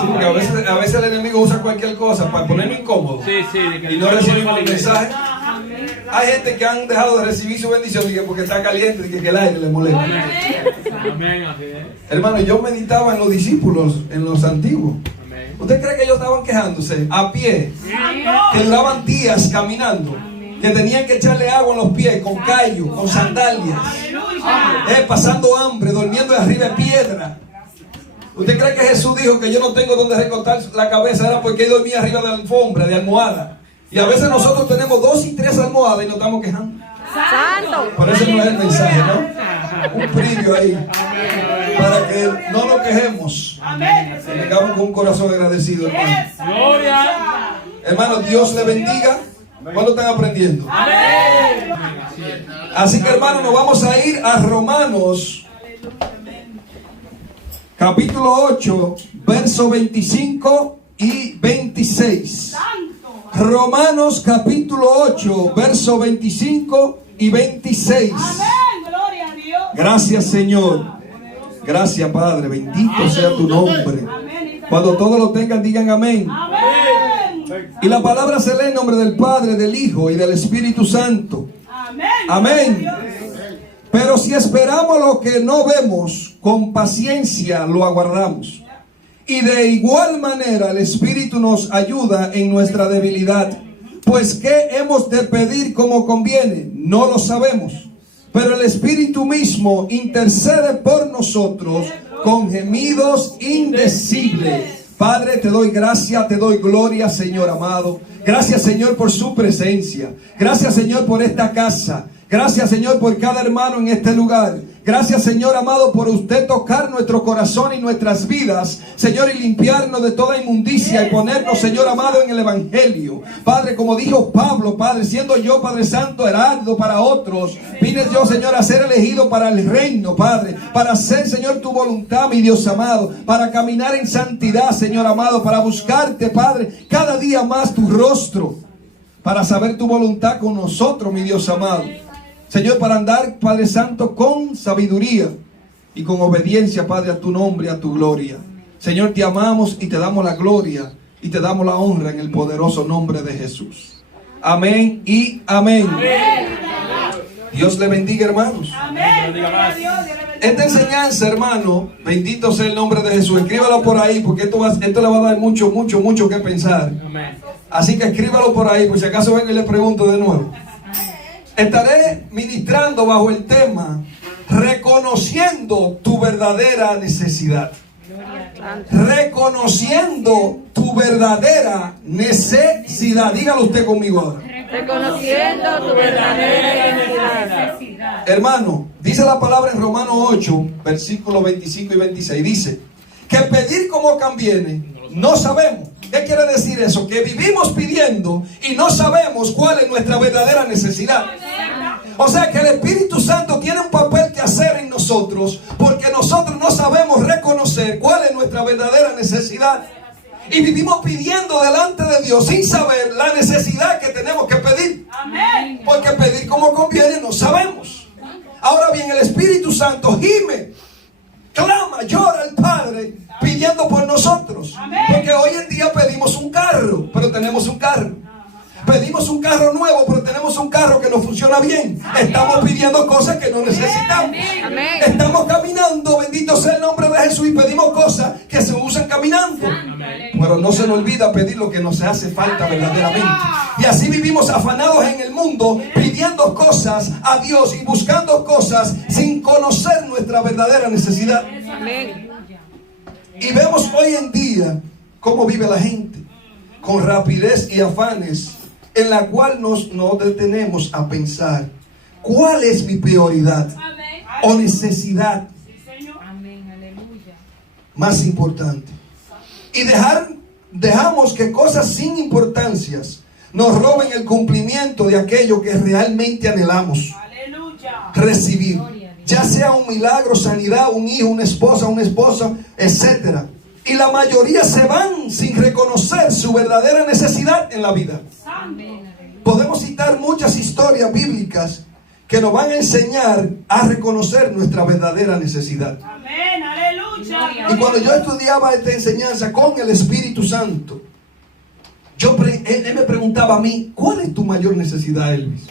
Sí, porque a veces el enemigo usa cualquier cosa para ponerme incómodo. Y no recibimos el mensaje. Hay gente que han dejado de recibir su bendición porque está caliente y que el aire le molesta. Hermano, yo meditaba en los discípulos, en los antiguos. ¿Usted cree que ellos estaban quejándose a pie? Que duraban días caminando, que tenían que echarle agua en los pies con callo, con sandalias, pasando hambre, durmiendo arriba de piedra. ¿Usted cree que Jesús dijo que yo no tengo donde recostar la cabeza? Era porque él dormía arriba de la alfombra, de almohada. Y a veces nosotros tenemos 2 y 3 almohadas y nos estamos quejando. ¡Santo! Por eso no es el mensaje, ¿no? Un previo ahí, para que no nos quejemos. Tengamos con un corazón agradecido, hermano. ¡Gloria! Hermano, Dios le bendiga. ¿Cuándo están aprendiendo? Así que, hermano, nos vamos a ir a Romanos capítulo 8, verso 25 y 26. Romanos capítulo 8, verso 25 y 26. Gracias, Señor. Gracias, Padre. Bendito sea tu nombre. Cuando todos lo tengan, digan amén. Y la palabra se lee en nombre del Padre, del Hijo y del Espíritu Santo. Amén. Pero si esperamos lo que no vemos, con paciencia lo aguardamos. Y de igual manera el Espíritu nos ayuda en nuestra debilidad. Pues ¿qué hemos de pedir como conviene? No lo sabemos. Pero el Espíritu mismo intercede por nosotros con gemidos indecibles. Padre, te doy gracia, te doy gloria, Señor amado. Gracias, Señor, por su presencia. Gracias, Señor, por esta casa. Gracias, Señor, por cada hermano en este lugar. Gracias, Señor amado, por usted tocar nuestro corazón y nuestras vidas, Señor, y limpiarnos de toda inmundicia y ponernos, Señor amado, en el Evangelio. Padre, como dijo Pablo, Padre, siendo yo, Padre Santo, heraldo para otros, vine yo, Señor, a ser elegido para el reino, Padre, para hacer, Señor, tu voluntad, mi Dios amado, para caminar en santidad, Señor amado, para buscarte, Padre, cada día más tu rostro, para saber tu voluntad con nosotros, mi Dios amado. Señor, para andar, Padre Santo, con sabiduría y con obediencia, Padre, a tu nombre y a tu gloria. Señor, te amamos y te damos la gloria y te damos la honra en el poderoso nombre de Jesús. Amén y amén. Dios le bendiga, hermanos. Esta enseñanza, hermano, bendito sea el nombre de Jesús. Escríbalo por ahí porque esto le va a dar mucho que pensar. Así que escríbalo por ahí, por si acaso vengo y le pregunto de nuevo. Estaré ministrando bajo el tema reconociendo tu verdadera necesidad. Reconociendo tu verdadera necesidad. Dígalo usted conmigo ahora. Reconociendo tu verdadera necesidad. Hermano, dice la palabra en Romanos 8, versículos 25 y 26. Dice que pedir como conviene no sabemos. ¿Qué quiere decir eso? Que vivimos pidiendo y no sabemos cuál es nuestra verdadera necesidad. O sea que el Espíritu Santo tiene un papel que hacer en nosotros, porque nosotros no sabemos reconocer cuál es nuestra verdadera necesidad. Y vivimos pidiendo delante de Dios sin saber la necesidad que tenemos que pedir. Porque pedir como conviene no sabemos. Ahora bien, el Espíritu Santo gime, clama, llora al Padre pidiendo por nosotros. Porque hoy en día pedimos un carro, pero tenemos un carro. Pedimos un carro nuevo, pero tenemos un carro que no funciona bien. Estamos pidiendo cosas que no necesitamos. Estamos caminando, bendito sea el nombre de Jesús, y pedimos cosas que se usan caminando. Pero no se nos olvida pedir lo que nos hace falta verdaderamente. Y así vivimos afanados en el mundo, pidiendo cosas a Dios y buscando cosas sin conocer nuestra verdadera necesidad. Y vemos hoy en día cómo vive la gente, con rapidez y afanes, en la cual nos detenemos a pensar, ¿cuál es mi prioridad o necesidad más importante? Y dejamos que cosas sin importancias nos roben el cumplimiento de aquello que realmente anhelamos recibir, ya sea un milagro, sanidad, un hijo, una esposa, etc. Y la mayoría se van sin reconocer su verdadera necesidad en la vida. Podemos citar muchas historias bíblicas que nos van a enseñar a reconocer nuestra verdadera necesidad. Y cuando yo estudiaba esta enseñanza con el Espíritu Santo, él me preguntaba a mí, ¿cuál es tu mayor necesidad, Elvis?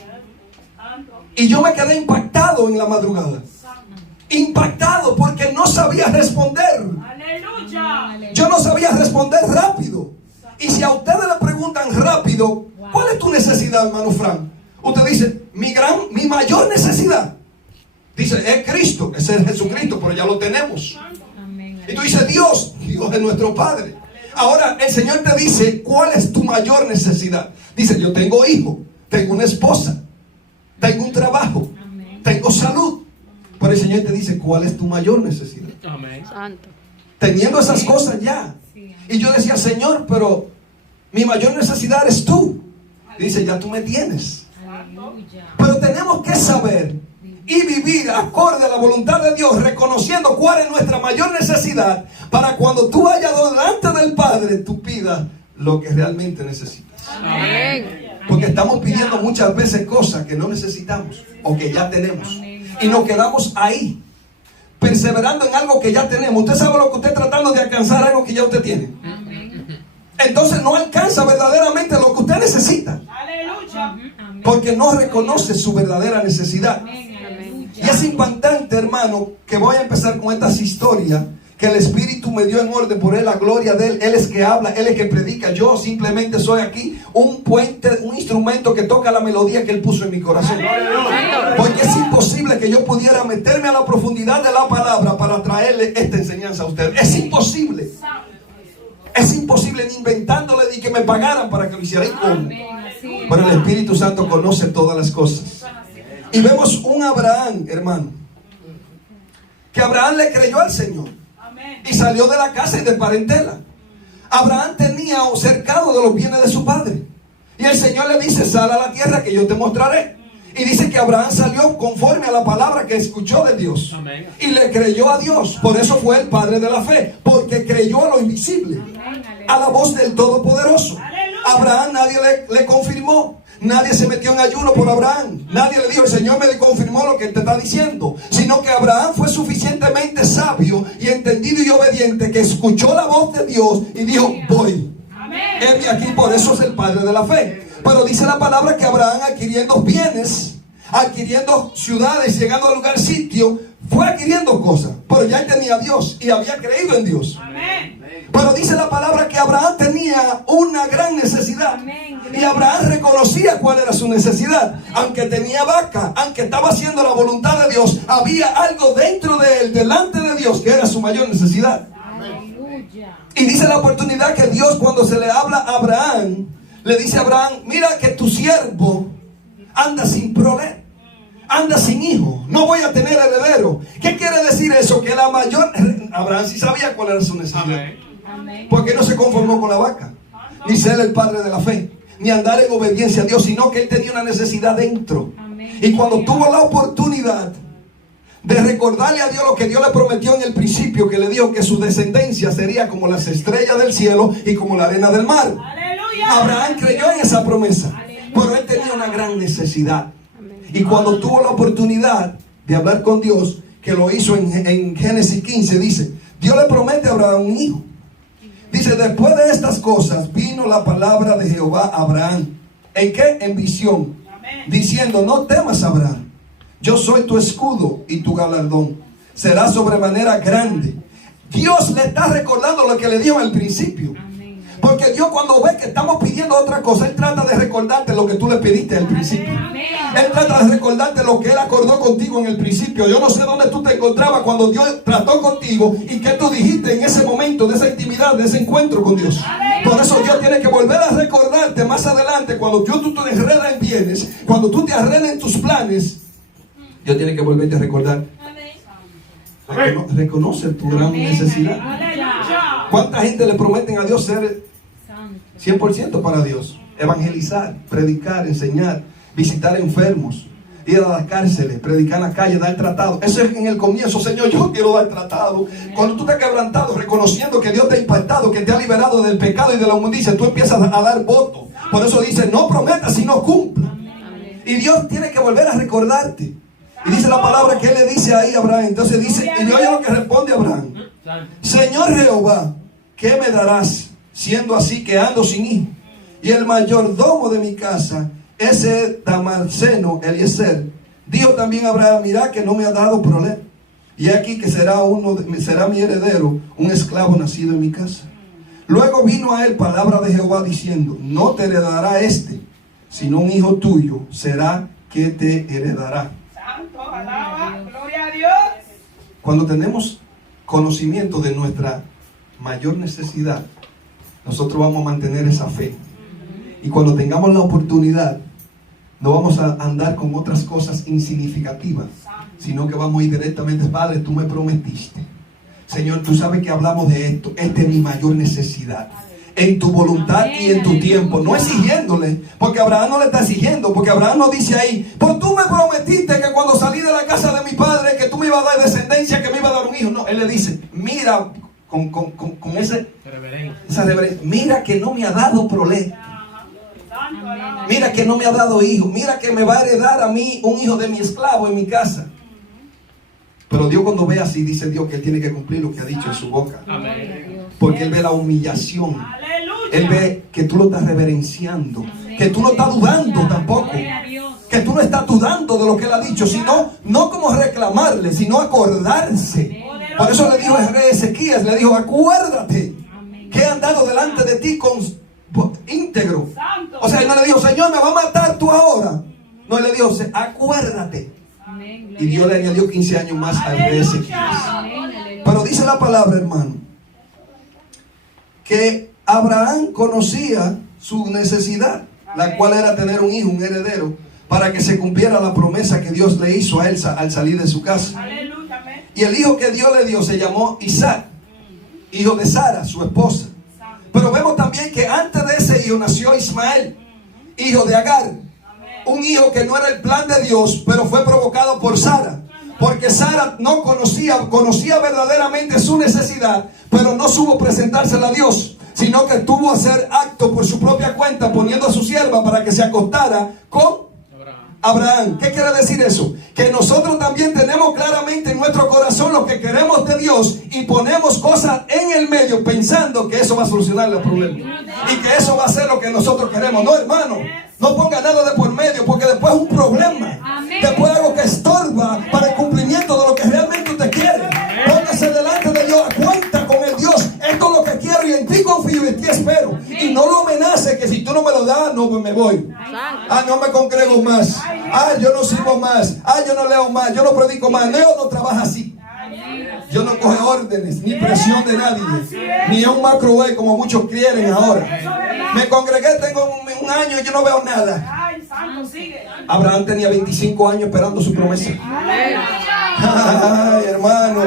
Y yo me quedé impactado en la madrugada. Impactado porque no sabía responder. Yo no sabía responder rápido. Y si a ustedes le preguntan rápido, ¿cuál es tu necesidad, hermano Frank? Usted dice, mi mayor necesidad. Dice, es Cristo, ese es Jesucristo, pero ya lo tenemos. Y tú dices, Dios es nuestro Padre. Ahora el Señor te dice, ¿cuál es tu mayor necesidad? Dice, yo tengo hijo, tengo una esposa, tengo un trabajo, tengo salud. Pero el Señor te dice, ¿cuál es tu mayor necesidad? Amén. Santo. Teniendo esas cosas ya. Y yo decía, Señor, pero mi mayor necesidad eres tú. Y dice, ya tú me tienes. Pero tenemos que saber y vivir acorde a la voluntad de Dios, reconociendo cuál es nuestra mayor necesidad, para cuando tú vayas delante del Padre, tú pidas lo que realmente necesitas. Amén. Porque estamos pidiendo muchas veces cosas que no necesitamos o que ya tenemos. Y nos quedamos ahí, perseverando en algo que ya tenemos. Usted sabe lo que usted tratando de alcanzar, algo que ya usted tiene. Entonces no alcanza verdaderamente lo que usted necesita. Porque no reconoce su verdadera necesidad. Y es impactante, hermano, que voy a empezar con estas historias que el Espíritu me dio en orden por él, la gloria de él. Él es que habla, él es que predica. Yo simplemente soy aquí un puente, un instrumento que toca la melodía que él puso en mi corazón. Porque es imposible que yo pudiera meterme a la profundidad de la palabra para traerle esta enseñanza a usted. Es imposible. Es imposible, ni inventándole ni que me pagaran para que lo hiciera. ¿Y cómo? Pero el Espíritu Santo conoce todas las cosas. Y vemos un Abraham, hermano, que Abraham le creyó al Señor y salió de la casa y de parentela. Abraham tenía un cercado de los bienes de su padre, y el Señor le dice, sal a la tierra que yo te mostraré. Y dice que Abraham salió conforme a la palabra que escuchó de Dios. Y le creyó a Dios. Por eso fue el padre de la fe, porque creyó a lo invisible, a la voz del Todopoderoso. Abraham nadie le confirmó. Nadie se metió en ayuno por Abraham. Nadie le dijo, el Señor me confirmó lo que él te está diciendo. Sino que Abraham fue suficientemente sabio y entendido y obediente, que escuchó la voz de Dios y dijo, voy. Heme aquí, por eso es el padre de la fe. Pero dice la palabra que Abraham, adquiriendo bienes, adquiriendo ciudades, llegando al lugar sitio, fue adquiriendo cosas. Pero ya él tenía a Dios y había creído en Dios. Pero dice la palabra que Abraham tenía una gran necesidad. Y Abraham reconocía cuál era su necesidad. Aunque tenía vaca, aunque estaba haciendo la voluntad de Dios, había algo dentro de él, delante de Dios, que era su mayor necesidad. Y dice la oportunidad que Dios, cuando se le habla a Abraham, le dice a Abraham, mira que tu siervo anda sin prole, anda sin hijo, no voy a tener heredero. ¿Qué quiere decir eso? Que la mayor... Abraham sí sabía cuál era su necesidad. Porque no se conformó con la vaca, ni ser el padre de la fe, ni andar en obediencia a Dios, sino que él tenía una necesidad dentro. Y cuando tuvo la oportunidad de recordarle a Dios lo que Dios le prometió en el principio, que le dijo que su descendencia sería como las estrellas del cielo y como la arena del mar. Abraham creyó en esa promesa, pero él tenía una gran necesidad. Y cuando tuvo la oportunidad de hablar con Dios, que lo hizo en Génesis 15, dice, Dios le promete a Abraham un hijo. Dice, después de estas cosas vino la palabra de Jehová a Abraham. ¿En qué? En visión. Diciendo, no temas, Abraham, yo soy tu escudo y tu galardón será sobremanera grande. Dios le está recordando lo que le dijo al principio. Porque Dios, cuando ve que estamos pidiendo otra cosa, Él trata de recordarte lo que tú le pediste al principio. Él trata de recordarte lo que Él acordó contigo en el principio. Yo no sé dónde tú te encontrabas cuando Dios trató contigo y qué tú dijiste en ese momento de esa intimidad, de ese encuentro con Dios. Por eso Dios tiene que volver a recordarte más adelante, cuando tú te enredas en bienes, cuando tú te arredas en tus planes. Dios tiene que volverte a recordar. Reconoce tu gran necesidad. ¿Cuánta gente le prometen a Dios ser 100% para Dios? Evangelizar, predicar, enseñar, visitar enfermos, ir a las cárceles, predicar en la calle, dar tratado. Eso es en el comienzo. Señor, yo quiero dar tratado. Cuando tú te has quebrantado, reconociendo que Dios te ha impactado, que te ha liberado del pecado y de la inmundicia, tú empiezas a dar voto. Por eso dice, no prometas si no cumpla. Y Dios tiene que volver a recordarte. Y dice la palabra que Él le dice ahí a Abraham. Entonces dice, y oye lo que responde Abraham. Señor Jehová, ¿qué me darás siendo así que ando sin hijo? Y el mayordomo de mi casa, ese Damasceno, Eliezer, dijo también a Abraham: mira que no me ha dado problema. Y aquí que será mi heredero, un esclavo nacido en mi casa. Luego vino a él palabra de Jehová diciendo: no te heredará este, sino un hijo tuyo será que te heredará. Santo, alaba, gloria a Dios. Cuando tenemos conocimiento de nuestra mayor necesidad, nosotros vamos a mantener esa fe. Y cuando tengamos la oportunidad, no vamos a andar con otras cosas insignificativas, sino que vamos a ir directamente: Padre, tú me prometiste. Señor, tú sabes que hablamos de esto. Esta es mi mayor necesidad. En tu voluntad y en tu tiempo. No exigiéndole, porque Abraham no le está exigiendo, porque Abraham no dice ahí: pues tú me prometiste que cuando salí de la casa de mi padre, que tú me ibas a dar descendencia, que me iba a dar un hijo. No, él le dice: mira, con esa reverencia, mira que no me ha dado problema. Mira que no me ha dado hijo. Mira que me va a heredar a mí un hijo de mi esclavo en mi casa. Pero Dios, cuando ve así, dice Dios que Él tiene que cumplir lo que ha dicho en su boca. Porque Él ve la humillación. Él ve que tú lo estás reverenciando, que tú no estás dudando tampoco, que tú no estás dudando de lo que Él ha dicho, sino no como reclamarle, sino acordarse. Por eso le dijo el rey Ezequías, le dijo: acuérdate que he andado delante de ti con íntegro. O sea, él no le dijo: Señor, me va a matar tú ahora. No, él le dijo: acuérdate. Y Dios le añadió 15 años más al rey Ezequías. Pero dice la palabra, hermano, que Abraham conocía su necesidad, la cual era tener un hijo, un heredero, para que se cumpliera la promesa que Dios le hizo a él al salir de su casa. Y el hijo que Dios le dio se llamó Isaac, hijo de Sara, su esposa. Pero vemos también que antes de ese hijo nació Ismael, hijo de Agar. Un hijo que no era el plan de Dios, pero fue provocado por Sara. Porque Sara no conocía verdaderamente su necesidad, pero no supo presentársela a Dios, sino que tuvo que hacer acto por su propia cuenta, poniendo a su sierva para que se acostara con Abraham. ¿Qué quiere decir eso? Que nosotros también tenemos claramente en nuestro corazón lo que queremos de Dios y ponemos cosas en el medio pensando que eso va a solucionar el problema y que eso va a ser lo que nosotros queremos. No, hermano, no ponga nada de por medio, porque después es un problema. Después algo que estorba para el cumplimiento de lo que realmente usted quiere. Póngase delante de Dios, cuenta con el Dios: esto es lo que quiero y en ti confío y en ti espero. Y no lo amenace que si tú no me lo das, no me voy. No me congrego más. Yo no sirvo más. Yo no leo más. Yo no predico más. Dios no trabaja así. Dios no coge órdenes ni presión de nadie, ni es un microwave como muchos quieren ahora. Me congregué, tengo un año y yo no veo nada. Abraham tenía 25 años esperando su promesa. Ay, hermano.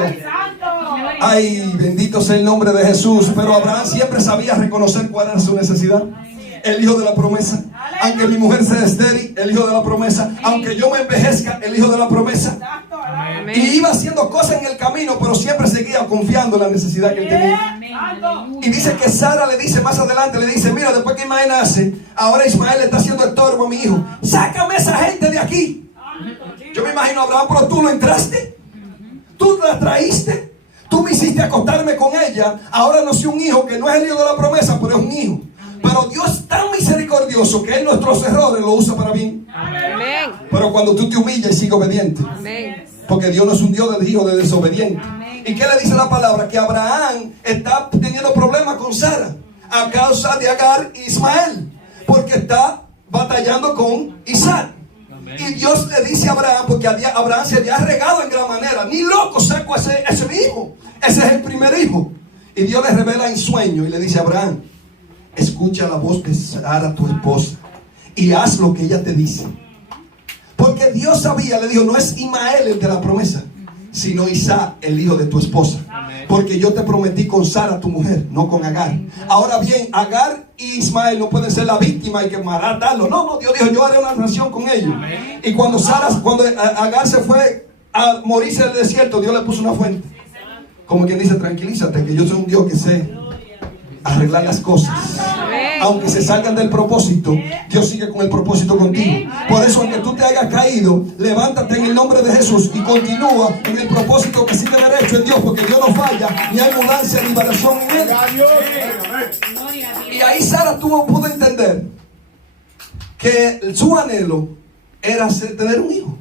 Ay, bendito sea el nombre de Jesús. Pero Abraham siempre sabía reconocer cuál era su necesidad. El hijo de la promesa. Aunque mi mujer sea estéril, el hijo de la promesa. Aunque yo me envejezca, el hijo de la promesa. Y iba haciendo cosas en el camino, pero siempre seguía confiando en la necesidad que él tenía. Y dice que Sara le dice más adelante, le dice: mira, después que Ismael nace, ahora Ismael le está haciendo estorbo a mi hijo. Sácame esa gente de aquí. Yo me imagino a Abraham: pero tú lo entraste, tú la traíste, tú me hiciste acostarme con ella. Ahora nació un hijo que no es el hijo de la promesa, pero es un hijo. Pero Dios es tan misericordioso que Él nuestros errores lo usa para bien. Amén. Pero cuando tú te humillas y sigues obediente. Amén. Porque Dios no es un Dios de hijo de desobediente. Amén. ¿Y qué le dice la palabra? Que Abraham está teniendo problemas con Sara a causa de Agar e Ismael, porque está batallando con Isaac. Amén. Y Dios le dice a Abraham, porque Abraham se había regado en gran manera: ni loco saco ese hijo, ese es el primer hijo. Y Dios le revela en sueño y le dice a Abraham: escucha la voz de Sara, tu esposa, y haz lo que ella te dice. Porque Dios sabía, le dijo: no es Ismael el de la promesa, sino Isaac, el hijo de tu esposa. Porque yo te prometí con Sara, tu mujer, no con Agar. Ahora bien, Agar y Ismael no pueden ser la víctima y que matarlo. No, Dios dijo: yo haré una nación con ellos. Y cuando Agar se fue a morirse en el desierto, Dios le puso una fuente. Como quien dice: tranquilízate, que yo soy un Dios que sé arreglar las cosas. Aunque se salgan del propósito, Dios sigue con el propósito contigo. Por eso, aunque tú te hayas caído, levántate en el nombre de Jesús y continúa en el propósito que sigue derecho en Dios, porque Dios no falla, ni hay mudanza ni variación en Él. Y ahí Sara pudo entender que su anhelo era tener un hijo.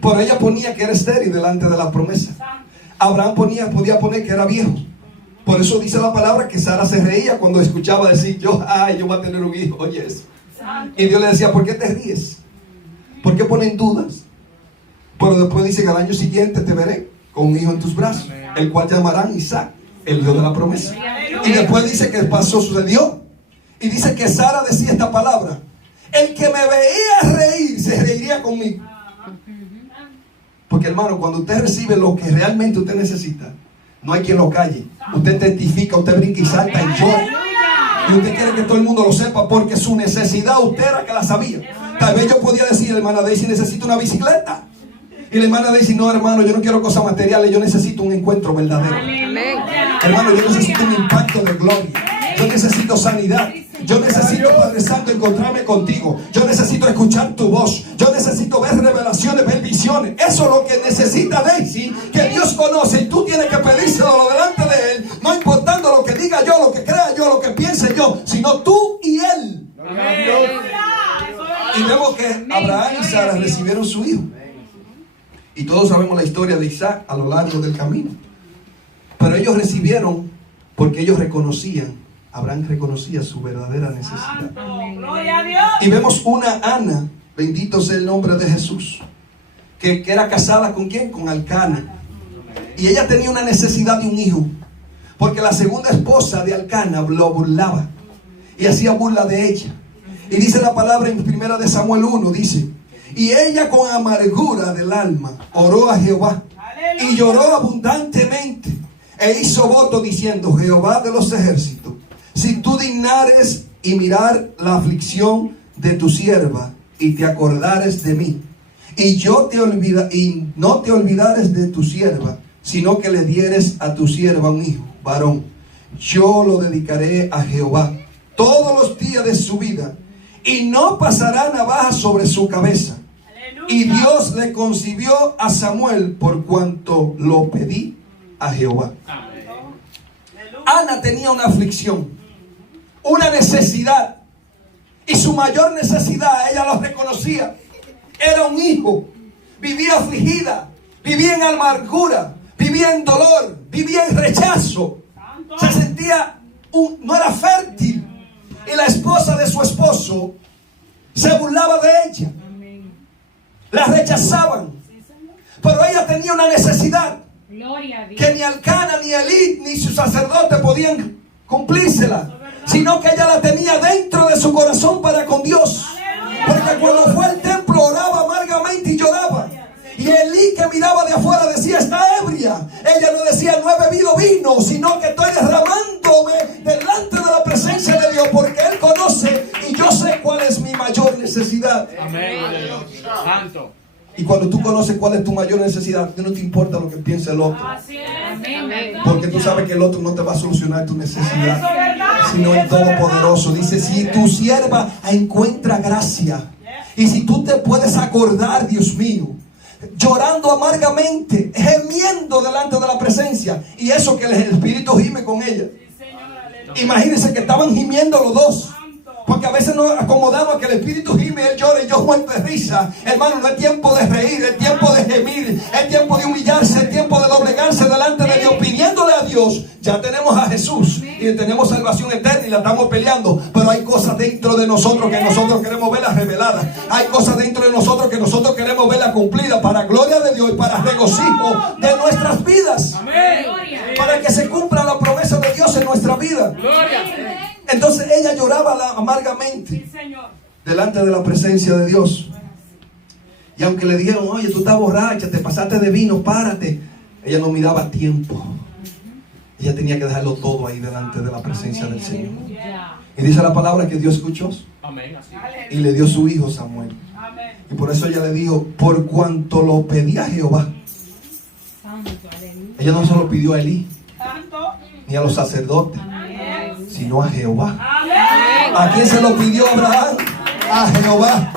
Por ella ponía que era estéril delante de la promesa. Abraham podía poner que era viejo. Por eso dice la palabra que Sara se reía cuando escuchaba decir, yo voy a tener un hijo. Oye eso. Y Dios le decía, ¿por qué te ríes? ¿Por qué ponen dudas? Pero después dice que al año siguiente te veré con un hijo en tus brazos, el cual llamarán Isaac, el Dios de la promesa. Y después dice que sucedió. Y dice que Sara decía esta palabra: el que me veía reír, se reiría conmigo. Porque, hermano, cuando usted recibe lo que realmente usted necesita, no hay quien lo calle. Usted testifica, usted brinca y salta y llora. Y usted quiere que todo el mundo lo sepa, porque su necesidad usted era que la sabía. Tal vez yo podía decir, hermana Daisy, necesito una bicicleta. Y la hermana Daisy, no, hermano, yo no quiero cosas materiales, yo necesito un encuentro verdadero. Hermano, yo necesito un impacto de gloria. Yo necesito sanidad. Yo necesito, Padre Santo, encontrarme contigo. Yo necesito escuchar tu voz. Yo necesito ver revelaciones, ver visiones. Eso es lo que necesita Daisy, que Dios conoce. Y tú tienes que pedírselo delante de Él, no importando lo que diga yo, lo que crea yo, lo que piense yo, sino tú y Él. Y vemos que Abraham y Sara recibieron su hijo. Y todos sabemos la historia de Isaac a lo largo del camino. Pero ellos recibieron porque ellos reconocían, Abraham reconocía su verdadera necesidad. Gloria a Dios. Y vemos una Ana, bendito sea el nombre de Jesús, que era casada ¿con quién? Con Alcana. Y ella tenía una necesidad de un hijo, porque la segunda esposa de Alcana lo burlaba y hacía burla de ella. Y dice la palabra en 1 de Samuel 1, dice: y ella con amargura del alma oró a Jehová y lloró abundantemente e hizo voto diciendo: Jehová de los ejércitos, si tú dignares y mirar la aflicción de tu sierva y te acordares de mí, y no te olvidares de tu sierva, sino que le dieres a tu sierva un hijo varón, yo lo dedicaré a Jehová todos los días de su vida, y no pasará navaja sobre su cabeza. Y Dios le concibió a Samuel por cuanto lo pedí a Jehová. Ana tenía una aflicción, una necesidad, y su mayor necesidad, ella lo reconocía, era un hijo. Vivía afligida, vivía en amargura, vivía en dolor, vivía en rechazo. Se sentía, no era fértil. Y la esposa de su esposo se burlaba de ella. La rechazaban. Pero ella tenía una necesidad que ni Alcana, ni Elí, ni su sacerdote podían cumplírsela, sino que ella la tenía dentro de su corazón para con Dios. Porque cuando fue al templo oraba amargamente y lloraba. Y Elí, que miraba de afuera, decía: está ebria. Ella no decía: no he bebido vino, sino que estoy derramándome delante de la presencia de Dios, porque Él conoce y yo sé cuál es mi mayor necesidad. Amén. Santo. Y cuando tú conoces cuál es tu mayor necesidad, no te importa lo que piense el otro, porque tú sabes que el otro no te va a solucionar tu necesidad, sino el Todopoderoso. Dice: si tu sierva encuentra gracia, y si tú te puedes acordar, Dios mío, llorando amargamente, gemiendo delante de la presencia, y eso que el Espíritu gime con ella. Imagínense que estaban gimiendo los dos, porque a veces nos acomodamos a que el Espíritu gime, Él llora y yo muerto de risa. Hermano, no es tiempo de reír, es tiempo de gemir, es tiempo de humillarse, es tiempo de doblegarse delante de Dios, pidiéndole a Dios. Ya tenemos a Jesús y tenemos salvación eterna y la estamos peleando, pero hay cosas dentro de nosotros que nosotros queremos verlas reveladas. Hay cosas dentro de nosotros que nosotros queremos verlas cumplidas para gloria de Dios y para regocijo de nuestras vidas. Para que se cumpla la promesa de Dios en nuestra vida. Entonces ella lloraba amargamente delante de la presencia de Dios. Y aunque le dijeron: oye, tú estás borracha, te pasaste de vino, párate, ella no miraba tiempo. Ella tenía que dejarlo todo ahí delante de la presencia del Señor. Y dice la palabra que Dios escuchó y le dio su hijo Samuel. Y por eso ella le dijo: por cuanto lo pedía a Jehová. Ella no solo pidió a Elí ni a los sacerdotes, sino a Jehová. ¿A quién se lo pidió Abraham? A Jehová.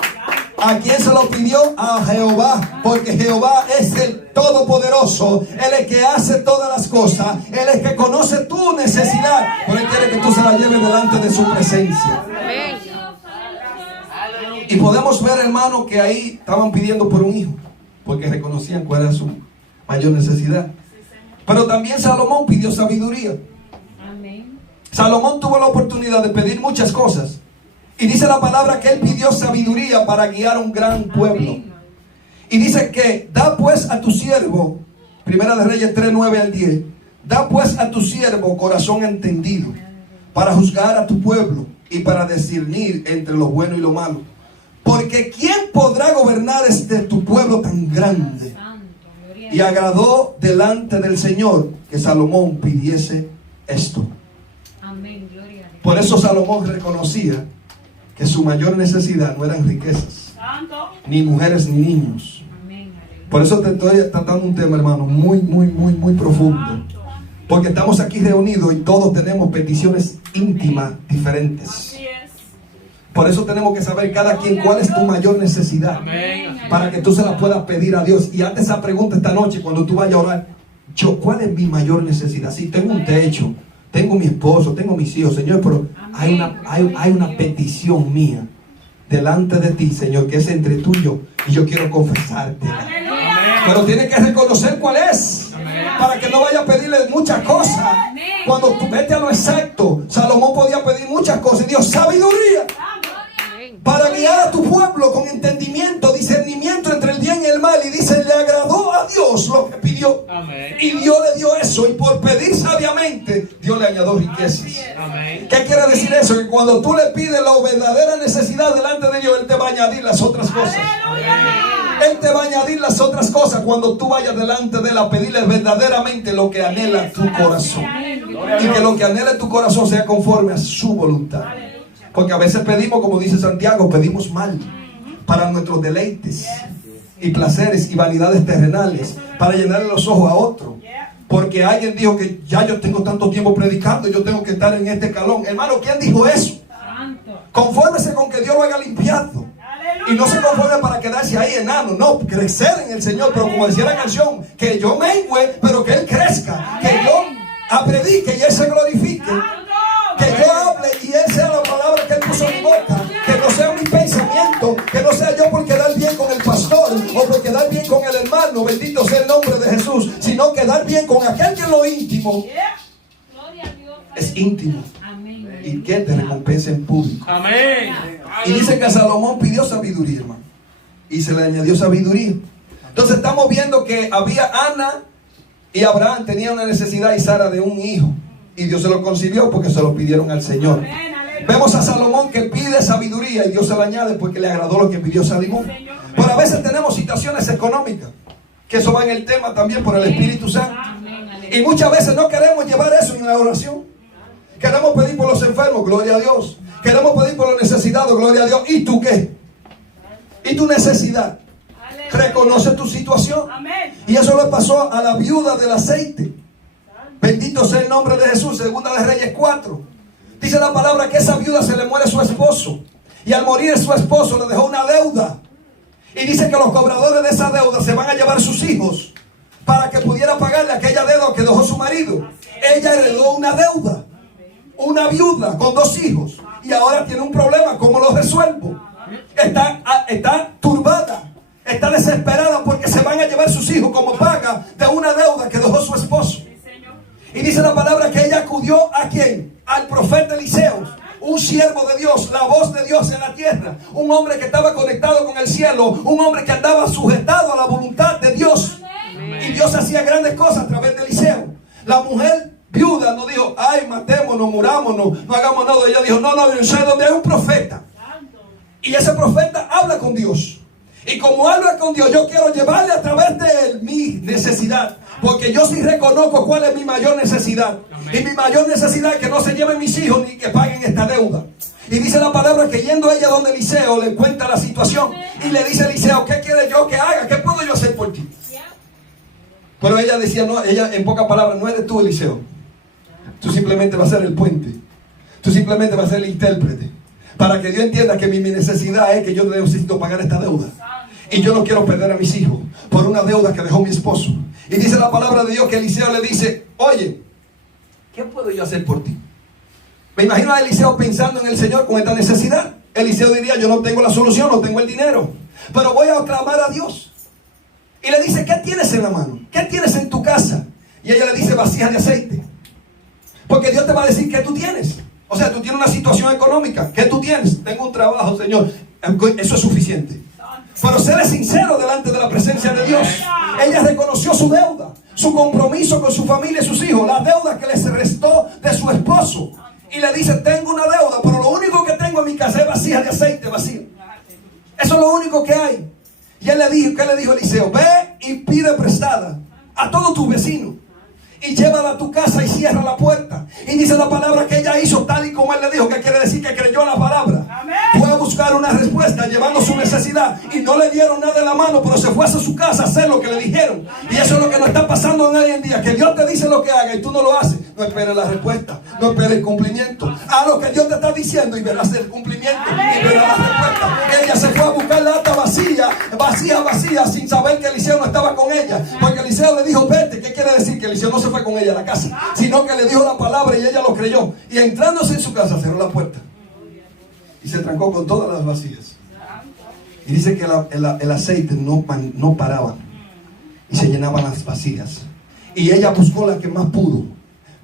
¿A quién se lo pidió? A Jehová. Porque Jehová es el Todopoderoso. Él es el que hace todas las cosas. Él es el que conoce tu necesidad. Pero Él quiere que tú se la lleves delante de su presencia. Y podemos ver, hermano, que ahí estaban pidiendo por un hijo, porque reconocían cuál era su mayor necesidad. Pero también Salomón pidió sabiduría. Salomón tuvo la oportunidad de pedir muchas cosas. Y dice la palabra que él pidió sabiduría para guiar a un gran pueblo. Y dice que da pues a tu siervo, Primera de Reyes 3, 9 al 10, da pues a tu siervo corazón entendido para juzgar a tu pueblo y para discernir entre lo bueno y lo malo. Porque ¿quién podrá gobernar tu pueblo tan grande? Y agradó delante del Señor que Salomón pidiese esto. Por eso Salomón reconocía que su mayor necesidad no eran riquezas, ni mujeres, ni niños. Por eso te estoy tratando un tema, hermano, muy profundo. Porque estamos aquí reunidos y todos tenemos peticiones íntimas diferentes. Por eso tenemos que saber cada quien cuál es tu mayor necesidad, para que tú se la puedas pedir a Dios. Y hazte esa pregunta esta noche cuando tú vayas a orar. ¿Cuál es mi mayor necesidad? Si tengo un techo, tengo mi esposo, tengo mis hijos, Señor, pero hay una petición mía delante de ti, Señor, que es entre tú y yo quiero confesarte. Pero tienes que reconocer cuál es, para que no vaya a pedirle muchas cosas. Cuando tú vete a lo exacto, Salomón podía pedir muchas cosas y Dios, sabiduría para guiar a tu pueblo con entendimiento, discernimiento entre el bien y el mal. Y dice, le agradó a Dios lo que pidió. Amén. Y Dios le dio eso. Y por pedir sabiamente, Dios le añadió riquezas. Amén. ¿Qué quiere decir eso? Que cuando tú le pides la verdadera necesidad delante de Dios, Él te va a añadir las otras cosas. Aleluya. Él te va a añadir las otras cosas cuando tú vayas delante de Él a pedirle verdaderamente lo que anhela tu corazón. Y que lo que anhela tu corazón sea conforme a su voluntad. Porque a veces pedimos, como dice Santiago, pedimos mal para nuestros deleites y placeres y vanidades terrenales, para llenarle los ojos a otro. Porque alguien dijo que ya yo tengo tanto tiempo predicando, yo tengo que estar en este escalón. Hermano, ¿quién dijo eso? Confórmese con que Dios lo haya limpiado. Y no se conforme para quedarse ahí enano. No, crecer en el Señor. Pero como decía la canción, que yo mengüe, pero que Él crezca. Que yo predique y Él se glorifique. Que yo hable y Él sea la palabra que Él puso en mi boca. Que no sea mi pensamiento. Que no sea yo por quedar bien con el pastor o por quedar bien con el hermano. Bendito sea el nombre de Jesús. Sino quedar bien con aquel que en lo íntimo es íntimo. Y que te recompense en público. Amén. Y dice que Salomón pidió sabiduría, hermano. Y se le añadió sabiduría. Entonces estamos viendo que había Ana y Abraham tenían una necesidad y Sara de un hijo. Y Dios se lo concibió porque se lo pidieron al Señor. Vemos a Salomón que pide sabiduría y Dios se lo añade porque le agradó lo que pidió Salomón. Pero a veces tenemos situaciones económicas, que eso va en el tema también por el Espíritu Santo. Y muchas veces no queremos llevar eso en la oración. Queremos pedir por los enfermos, gloria a Dios. Queremos pedir por los necesitados, gloria a Dios. ¿Y tú qué? ¿Y tu necesidad? Reconoce tu situación. Y eso le pasó a la viuda del aceite. Bendito sea el nombre de Jesús. Segunda de Reyes 4. Dice la palabra que esa viuda se le muere su esposo. Y al morir su esposo le dejó una deuda. Y dice que los cobradores de esa deuda se van a llevar sus hijos para que pudiera pagarle aquella deuda que dejó su marido. Ella heredó una deuda. Una viuda con 2 hijos. Y ahora tiene un problema. ¿Cómo lo resuelvo? Está turbada. Está desesperada porque se van a llevar sus hijos como paga de una deuda que dejó su esposo. Y dice la palabra que ella acudió ¿a quién? Al profeta Eliseo, un siervo de Dios, la voz de Dios en la tierra, un hombre que estaba conectado con el cielo, un hombre que andaba sujetado a la voluntad de Dios. Y Dios hacía grandes cosas a través de Eliseo. La mujer viuda no dijo, ay, matémonos, murámonos, no hagamos nada. Ella dijo, no, yo sé dónde hay un profeta. Y ese profeta habla con Dios. Y como habla con Dios, yo quiero llevarle a través de él mi necesidad. Porque yo sí reconozco cuál es mi mayor necesidad. Amén. Y mi mayor necesidad es que no se lleven mis hijos ni que paguen esta deuda. Y dice la palabra que yendo ella donde Eliseo le cuenta la situación. Y le dice a Eliseo, ¿qué quiere yo que haga? ¿Qué puedo yo hacer por ti? Pero ella decía, no, ella en pocas palabras, no eres tú Eliseo. Tú simplemente vas a ser el puente. Tú simplemente vas a ser el intérprete. Para que Dios entienda que mi necesidad es que yo necesito pagar esta deuda. Y yo no quiero perder a mis hijos por una deuda que dejó mi esposo. Y dice la palabra de Dios que Eliseo le dice, oye, ¿qué puedo yo hacer por ti? Me imagino a Eliseo pensando en el Señor con esta necesidad. Eliseo diría, yo no tengo la solución, no tengo el dinero, pero voy a clamar a Dios. Y le dice, ¿qué tienes en la mano? ¿Qué tienes en tu casa? Y ella le dice, vasijas de aceite. Porque Dios te va a decir, ¿qué tú tienes? O sea, tú tienes una situación económica. ¿Qué tú tienes? Tengo un trabajo, Señor. Eso es suficiente. Pero seré sincero delante de la presencia de Dios. Ella reconoció su deuda, su compromiso con su familia y sus hijos, la deuda que les restó de su esposo. Y le dice, tengo una deuda, pero lo único que tengo en mi casa es vasijas de aceite vacío. Eso es lo único que hay. Y él le dijo, ¿qué le dijo Eliseo? Ve y pide prestada a todos tus vecinos y llévala a tu casa y cierra la puerta. Y dice la palabra que ella hizo tal y como él le dijo, que quiere decir que creyó la palabra. Amén. Fue a buscar una respuesta llevando su necesidad y no le dieron nada en la mano, pero se fue a su casa a hacer lo que le dijeron. Y eso es lo que nos está pasando hoy en día, que Dios te dice lo que haga y tú no lo haces. No esperes la respuesta, no esperes el cumplimiento. Haz lo que Dios te está diciendo y verás el cumplimiento y verás la respuesta. Ella se fue a buscar la lata vacía, sin saber que Eliseo no estaba con ella. Porque Eliseo le dijo, vete. ¿Qué quiere decir? Que Eliseo no se fue con ella a la casa, sino que le dijo la palabra y ella lo creyó. Y entrándose en su casa, cerró la puerta y se trancó con todas las vasijas. Y dice que el aceite no paraba y se llenaban las vasijas. Y ella buscó la que más pudo.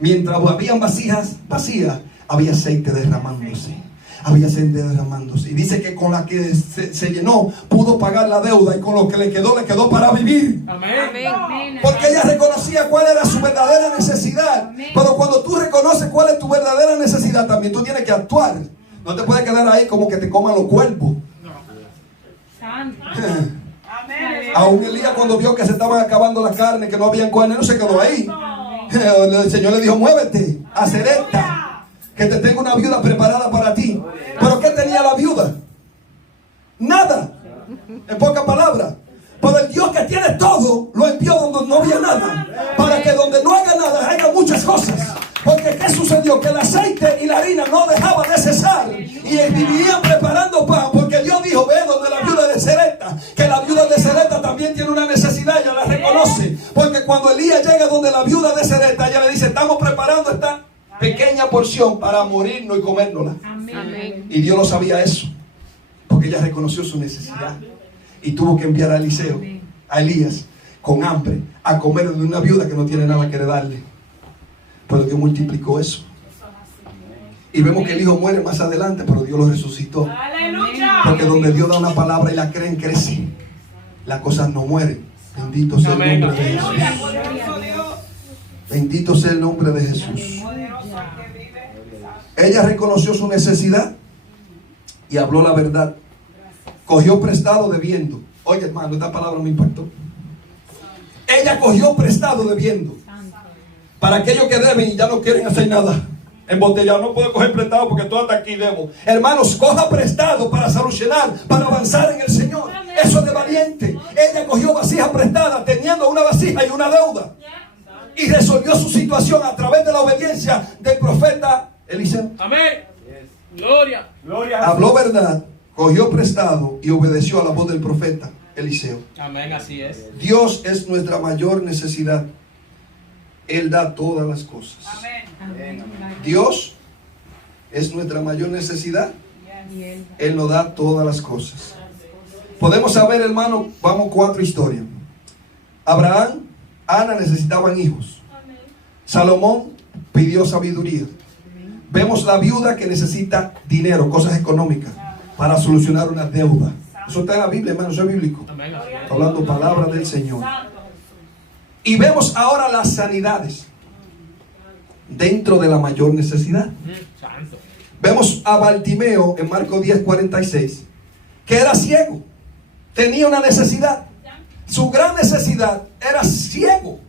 Mientras habían vasijas vacías, había aceite derramándose. Había aceite derramándose. Y dice que con la que se llenó, pudo pagar la deuda. Y con lo que le quedó para vivir. Amén. Porque ella reconocía cuál era su verdadera necesidad. Pero cuando tú reconoces cuál es tu verdadera necesidad, también tú tienes que actuar. No te puedes quedar ahí como que te coman los cuerpos. Aún Elías, cuando vio que se estaban acabando la carne, que no habían carne, no se quedó ahí. El Señor le dijo, muévete, hacer esta, que te tengo una viuda preparada para ti. ¿Pero qué tenía la viuda? Nada. En pocas palabras. Pero el Dios que tiene todo lo envió donde no había nada, para que donde no haya nada haya muchas cosas. Porque ¿qué sucedió? Que el aceite y la harina no dejaban de cesar y vivían preparando pan, porque Dios dijo, ve donde la viuda de Serepta, que la viuda de Serepta también tiene una necesidad, ella la reconoce. Porque cuando Elías llega donde la viuda de Serepta, ella le dice, estamos preparando esta pequeña porción para morirnos y comérnosla. Amén. Y Dios lo sabía eso, porque ella reconoció su necesidad y tuvo que enviar a Eliseo, a Elías, con hambre, a comer de una viuda que no tiene nada que darle. Pero Dios multiplicó eso. Y vemos que el hijo muere más adelante, pero Dios lo resucitó. Aleluya. Porque donde Dios da una palabra y la creen, crece. Las cosas no mueren. Bendito sea el nombre de Jesús. Poderoso Dios. Bendito sea el nombre de Jesús. Poderoso que vive. Ella reconoció su necesidad y habló la verdad. Cogió prestado debiendo. Oye, hermano, esta palabra me impactó. Ella cogió prestado debiendo. Para aquellos que deben y ya no quieren hacer nada. Embotellado, no puedo coger prestado porque tú hasta aquí debo. Hermanos, coja prestado para solucionar, para avanzar en el Señor. Eso es de valiente. Ella cogió vasija prestada, teniendo una vasija y una deuda. Y resolvió su situación a través de la obediencia del profeta Eliseo. Amén. Gloria. Habló verdad, cogió prestado y obedeció a la voz del profeta Eliseo. Amén, así es. Dios es nuestra mayor necesidad. Él da todas las cosas. Dios es nuestra mayor necesidad. Él nos da todas las cosas. Podemos saber, hermano, vamos 4 historias. Abraham, Ana necesitaban hijos. Salomón pidió sabiduría. Vemos la viuda que necesita dinero, cosas económicas, para solucionar una deuda. Eso está en la Biblia, hermano, eso es bíblico. Amén, así es. Está hablando palabra del Señor. Y vemos ahora las sanidades dentro de la mayor necesidad. Santo. Vemos a Bartimeo en Marcos 10:46, que era ciego, tenía una necesidad. Su gran necesidad era ciego.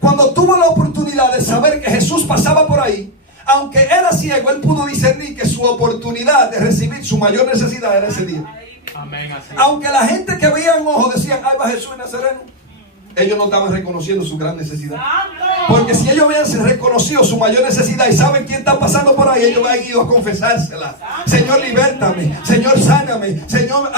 Cuando tuvo la oportunidad de saber que Jesús pasaba por ahí, aunque era ciego, él pudo discernir que su oportunidad de recibir su mayor necesidad era ese día. Amén, así es. Aunque la gente que veía en ojo decían, ahí va Jesús Nazareno. ellos no estaban reconociendo su gran necesidad. Porque si ellos habían reconocido su mayor necesidad y saben quién está pasando por ahí, ellos habían ido a confesársela. Señor, libértame. Señor, sáname. Señor,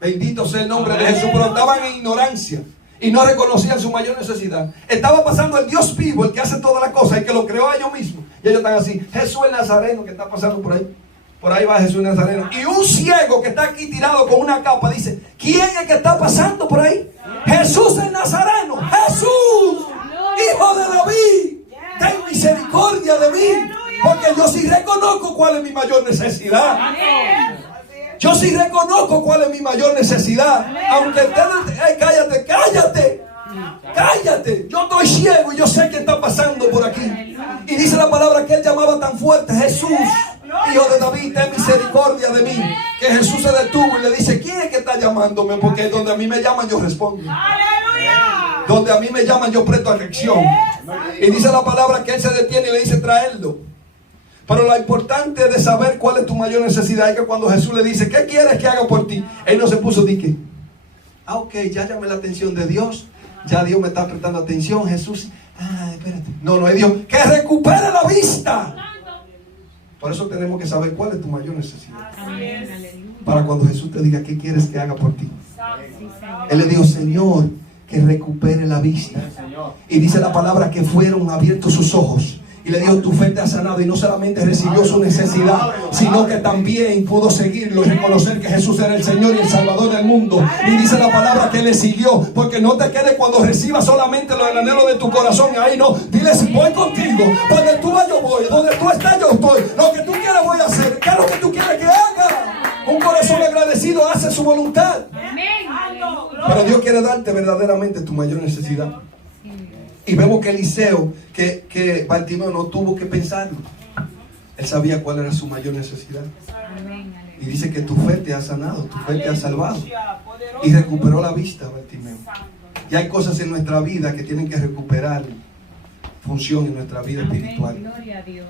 bendito sea el nombre de Jesús. Pero estaban en ignorancia y no reconocían su mayor necesidad. Estaba pasando el Dios vivo, el que hace todas las cosas, el que lo creó a ellos mismos. Y ellos están así. Jesús el Nazareno que está pasando por ahí. Por ahí va Jesús el Nazareno. Y un ciego que está aquí tirado con una capa dice: ¿quién es que está pasando por ahí? Jesús el Nazareno. Jesús, hijo de David, ten misericordia de mí, porque yo sí reconozco cuál es mi mayor necesidad. Yo sí reconozco cuál es mi mayor necesidad. Aunque ustedes, cállate. Yo estoy ciego y yo sé que está pasando por aquí. Y dice la palabra que él llamaba tan fuerte: Jesús, hijo de David, ten misericordia de mí. Que Jesús se detuvo y le dice: ¿quién es que está llamándome? Porque donde a mí me llaman yo respondo. Donde a mí me llaman yo presto atención. Y dice la palabra que él se detiene y le dice: traerlo. Pero lo importante de saber cuál es tu mayor necesidad es que cuando Jesús le dice: ¿qué quieres que haga por ti? Él no se puso de que, ok, ya llamé la atención de Dios. Ya Dios me está prestando atención. Jesús, espérate. No, es Dios. Que recupere la vista. Por eso tenemos que saber cuál es tu mayor necesidad. Para cuando Jesús te diga: ¿qué quieres que haga por ti? Él le dijo: Señor, que recupere la vista. Y dice la palabra que fueron abiertos sus ojos. Y le dijo: tu fe te ha sanado. Y no solamente recibió su necesidad, sino que también pudo seguirlo y reconocer que Jesús era el Señor y el Salvador del mundo. Y dice la palabra que le siguió. Porque no te quedes cuando recibas solamente los anhelos de tu corazón. Ahí no. Dile: si voy contigo, donde tú vas yo voy, donde tú estás yo estoy. Lo que tú quieras voy a hacer. ¿Qué es lo que tú quieres que haga? Un corazón agradecido hace su voluntad. Pero Dios quiere darte verdaderamente tu mayor necesidad. Y vemos que Eliseo, que Bartimeo no tuvo que pensarlo. Él sabía cuál era su mayor necesidad. Y dice que tu fe te ha sanado, tu fe te ha salvado. Y recuperó la vista, Bartimeo. Y hay cosas en nuestra vida que tienen que recuperar función en nuestra vida espiritual.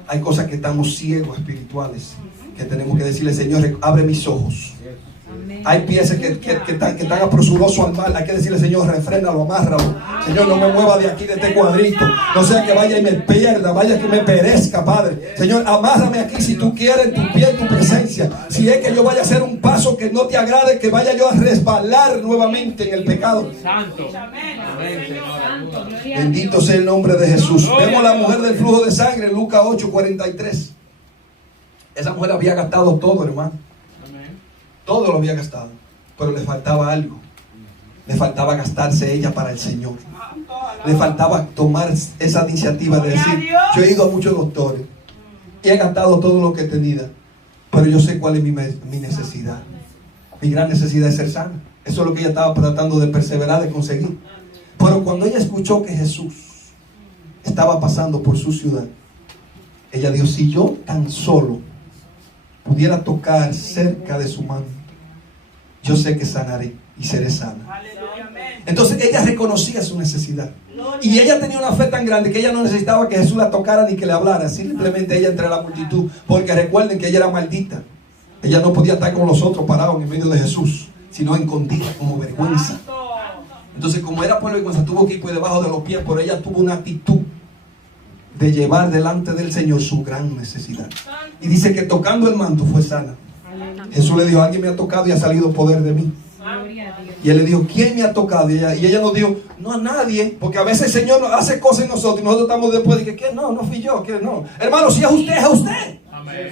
Hay cosas que estamos ciegos espirituales, que tenemos que decirle: Señor, abre mis ojos. Hay piezas que están apresurosos al mal. Hay que decirle: Señor, refrénalo, amárralo. Señor, no me mueva de aquí, de este cuadrito. No sea que vaya y me pierda, vaya que me perezca, Padre. Señor, amárrame aquí si tú quieres, tu pie, tu presencia. Si es que yo vaya a hacer un paso que no te agrade, que vaya yo a resbalar nuevamente en el pecado. Santo. Bendito sea el nombre de Jesús. Vemos la mujer del flujo de sangre en Lucas 8:43. Esa mujer había gastado todo, hermano. Todo lo había gastado, pero le faltaba algo. Le faltaba gastarse ella para el Señor. Le faltaba tomar esa iniciativa de decir: yo he ido a muchos doctores y he gastado todo lo que tenía, pero yo sé cuál es mi necesidad. Mi gran necesidad es ser sana. Eso es lo que ella estaba tratando de perseverar, de conseguir. Pero cuando ella escuchó que Jesús estaba pasando por su ciudad, ella dijo: si yo tan solo pudiera tocar cerca de su mano, yo sé que sanaré y seré sana. Entonces ella reconocía su necesidad. Y ella tenía una fe tan grande que ella no necesitaba que Jesús la tocara ni que le hablara. Simplemente ella entre la multitud. Porque recuerden que ella era maldita. Ella no podía estar con los otros parados en medio de Jesús, sino escondida como vergüenza. Entonces, como era por vergüenza, tuvo que ir por debajo de los pies. Pero ella tuvo una actitud de llevar delante del Señor su gran necesidad. Y dice que tocando el manto fue sana. Jesús le dijo: alguien me ha tocado y ha salido poder de mí. Y él le dijo: ¿quién me ha tocado? Y ella nos dijo: no, a nadie. Porque a veces el Señor hace cosas en nosotros y nosotros estamos después de que ¿qué? No fui yo, ¿qué? No. Hermano, si es usted, es usted.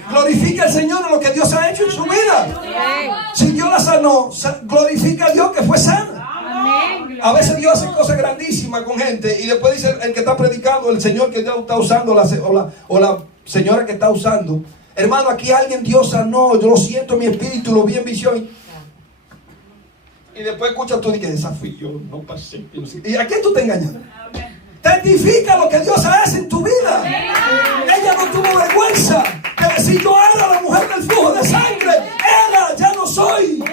Glorifica al Señor en lo que Dios ha hecho en su vida. Si Dios la sanó, glorifica a Dios que fue sana. A veces Dios hace cosas grandísimas con gente y después dice el que está predicando, el Señor que Dios está usando, o la señora que está usando: hermano, aquí alguien Dios sanó, yo lo siento en mi espíritu, lo vi en visión. Y después escuchas tú y dices: esa fui yo, no pasé. ¿Y a quién tú te engañas? Testifica lo que Dios hace en tu vida. Ella no tuvo vergüenza de decir: yo era la mujer del flujo de sangre. Ya no soy.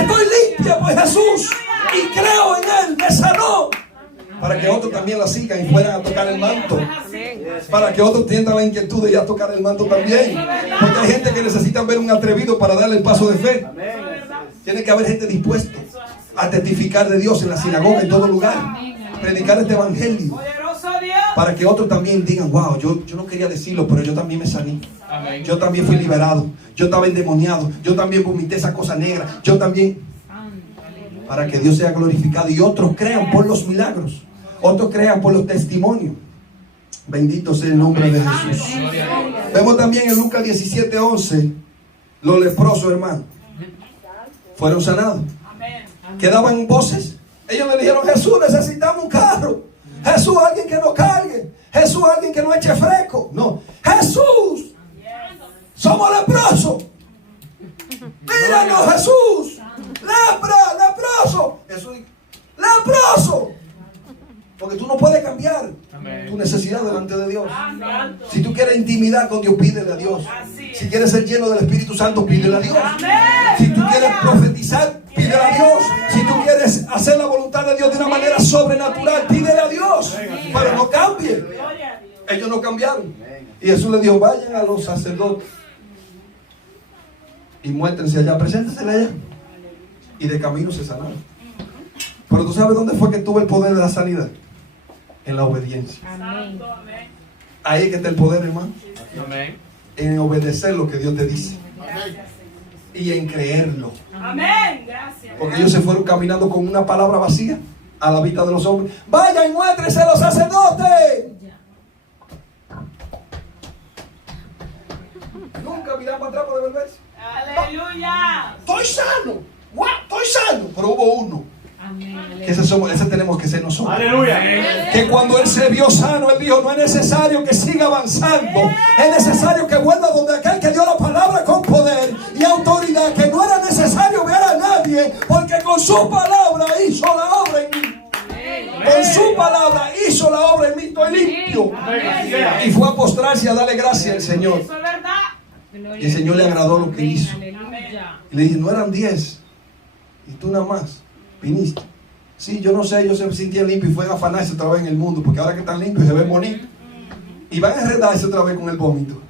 Estoy limpia por Jesús y creo en Él, me sanó. Para que otros también la sigan y puedan a tocar el manto. Para que otros tengan la inquietud de ir a tocar el manto también. Porque hay gente que necesita ver un atrevido para darle el paso de fe. Tiene que haber gente dispuesta a testificar de Dios en la sinagoga, en todo lugar. predicar este evangelio Poderoso Dios. para que otros también digan, wow, yo no quería decirlo, pero yo también me sané. Amén. Yo también fui liberado. Yo estaba endemoniado. Yo también vomité esa cosa negra. Yo también. Para que Dios sea glorificado. Y otros crean por los milagros. Otros crean por los testimonios. Bendito sea el nombre de Jesús. Vemos también en Lucas 17:11. Los leprosos, hermano, fueron sanados. Amén. Quedaban voces. Ellos le dijeron, Jesús, necesitamos un carro. Jesús, alguien que nos cargue. Jesús, alguien que nos eche fresco. No. Jesús, somos leprosos. Míranos, Jesús. Leproso. Jesús, leproso. Porque tú no puedes cambiar Amén. tu necesidad delante de Dios. Amén. Si tú quieres intimidad con Dios, pídele a Dios. Si quieres ser lleno del Espíritu Santo, pídele a Dios. Si tú quieres profetizar, pídele a Dios. Si tú quieres hacer la voluntad de Dios de una manera sobrenatural, pídele a Dios. Pero no cambie. Gloria a Dios. Ellos no cambiaron. Y Jesús le dijo, vayan a los sacerdotes y muéstrense allá, preséntense allá. Y de camino se sanaron. Pero tú sabes dónde fue que tuvo el poder de la sanidad. En la obediencia. Santo, amén. Ahí es que está el poder, hermano. Amén. En obedecer lo que Dios te dice. Gracias, Señor. Y en creerlo. Amén. Gracias. Porque ellos se fueron caminando con una palabra vacía a la vista de los hombres. Vayan y muéstrense a los sacerdotes. Nunca miran para atrás para devolverse. Aleluya. Estoy sano. ¡Guau! Estoy sano. Pero hubo uno. Que ese tenemos que ser nosotros. Aleluya. Que cuando él se vio sano, él dijo, no es necesario que siga avanzando. Es necesario que vuelva donde aquel que dio la palabra con poder y autoridad. Que no era necesario ver a nadie, porque con su palabra hizo la obra en mí. Con su palabra hizo la obra en mí. Estoy limpio. Y fue a postrarse a darle gracias al Señor. Eso es verdad. Y el Señor le agradó lo que hizo. Amén. Y le dije, no eran 10. Y tú nada más viniste. Sí, yo no sé, ellos se sentían limpios y fueron a afanarse otra vez en el mundo, porque ahora que están limpios se ven bonitos. Y van a enredarse otra vez con el vómito.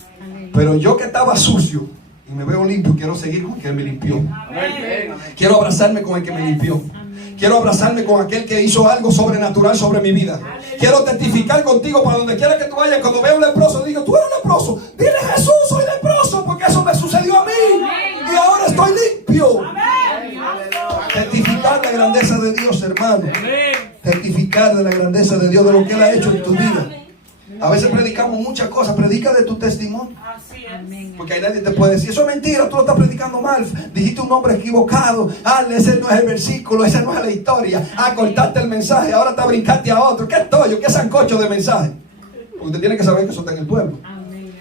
Pero yo que estaba sucio y me veo limpio, quiero seguir con el que me limpió. Amén. Quiero abrazarme con el que me limpió. Quiero abrazarme con aquel que hizo algo sobrenatural sobre mi vida. Quiero testificar contigo para donde quiera que tú vayas. Cuando veo un leproso, digo, tú eres leproso. Dile, Jesús, soy leproso, porque eso me sucedió a mí. Y ahora estoy limpio. Amén. Testificar la grandeza de Dios, hermano. Amén. Testificar de la grandeza de Dios, de lo que Él ha hecho en tu vida. A veces predicamos muchas cosas. Predica de tu testimonio. Así es. Porque ahí nadie te puede decir, eso es mentira, tú lo estás predicando mal, dijiste un nombre equivocado, ese no es el versículo, esa no es la historia, cortaste el mensaje, ahora te brincaste a otro. ¿Qué tollo? ¿Qué sancocho de mensaje? Porque usted tiene que saber que eso está en el pueblo.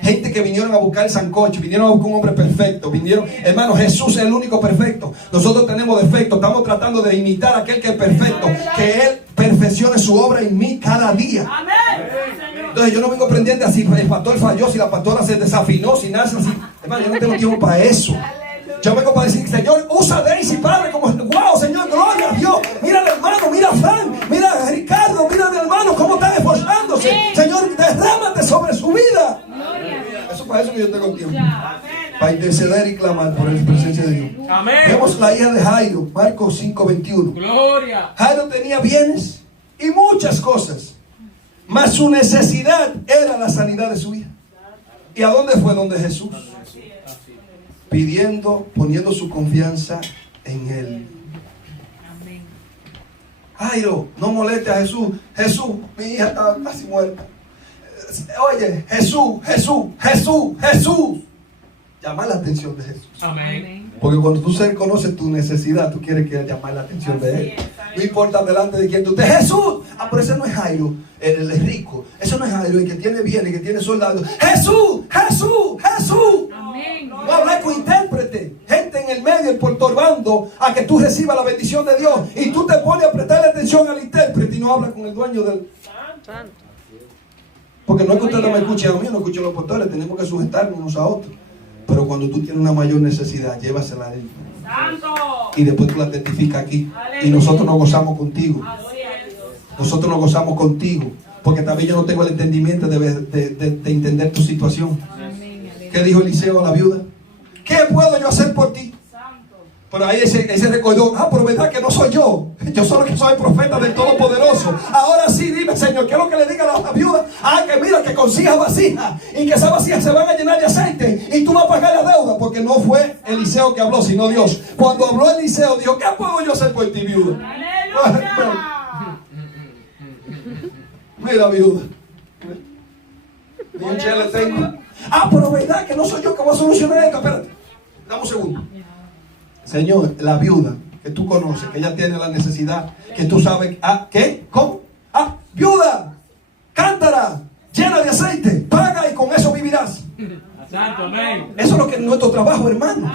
Gente que vinieron a buscar el sancocho, vinieron a buscar un hombre perfecto, vinieron, hermano, Jesús es el único perfecto. Nosotros tenemos defectos, estamos tratando de imitar a aquel que es perfecto, que Él perfeccione su obra en mí cada día. Amén. Señor. Entonces yo no vengo pendiente así, el pastor falló, si la pastora se desafinó, si nace así. Hermano, yo no tengo tiempo para eso. Yo vengo para decir, Señor, usa a Daisy, Padre, como, wow, Señor, gloria a Dios. Mira al hermano, mira a Fran, mira a Ricardo, mira a mi hermano, cómo están esforzándose. Señor, derrámate sobre su vida. Eso para eso que yo tengo tiempo. Para interceder y clamar por la presencia de Dios. Amén. Vemos la hija de Jairo, Marcos 5:21. Gloria. Jairo tenía bienes y muchas cosas, mas su necesidad era la sanidad de su hija. ¿Y a dónde fue? Donde Jesús, pidiendo, poniendo su confianza en Él. Jairo, no moleste a Jesús. Jesús, mi hija está casi muerta. Oye, Jesús. Llamar la atención de Jesús. Amén. Porque cuando tú conoces tu necesidad, tú quieres que llamar la atención de Él. No importa delante de quién tú estés. Jesús. Pero ese no es Jairo, el rico. Eso no es Jairo, el que tiene bienes, el que tiene soldados. Jesús. No hablar con intérprete. Gente en el medio, estorbando a que tú recibas la bendición de Dios. Y tú te pones a prestarle atención al intérprete y no hablas con el dueño del... Porque no es que usted no me escuche a mí, no escuche a los pastores. Tenemos que sujetarnos unos a otros. Pero cuando tú tienes una mayor necesidad, llévasela a Él. Santo. Y después tú la testificas aquí. Y nosotros nos gozamos contigo. Nosotros nos gozamos contigo. Porque también yo no tengo el entendimiento de entender tu situación. ¿Qué dijo Eliseo a la viuda? ¿Qué puedo yo hacer por ti? Pero ahí ese recordó, pero verdad que no soy yo. Yo solo que soy profeta del Todopoderoso. Ahora sí, dime, Señor, ¿qué es lo que le diga a la viuda? Que mira, que consiga vasijas y que esas vasijas se van a llenar de aceite y tú vas a pagar la deuda. Porque no fue Eliseo que habló, sino Dios. Cuando habló Eliseo, dijo, ¿qué puedo yo hacer por ti, viuda? Aleluya. Mira, viuda. Dios, ya le tengo. Pero verdad que no soy yo que voy a solucionar esto. Espérate, dame un segundo. Señor, la viuda que tú conoces, que ella tiene la necesidad, que tú sabes, ¿qué? ¿Cómo? Viuda, cántara, llena de aceite, paga y con eso vivirás. Santo, amén. Eso es lo que es nuestro trabajo, hermano.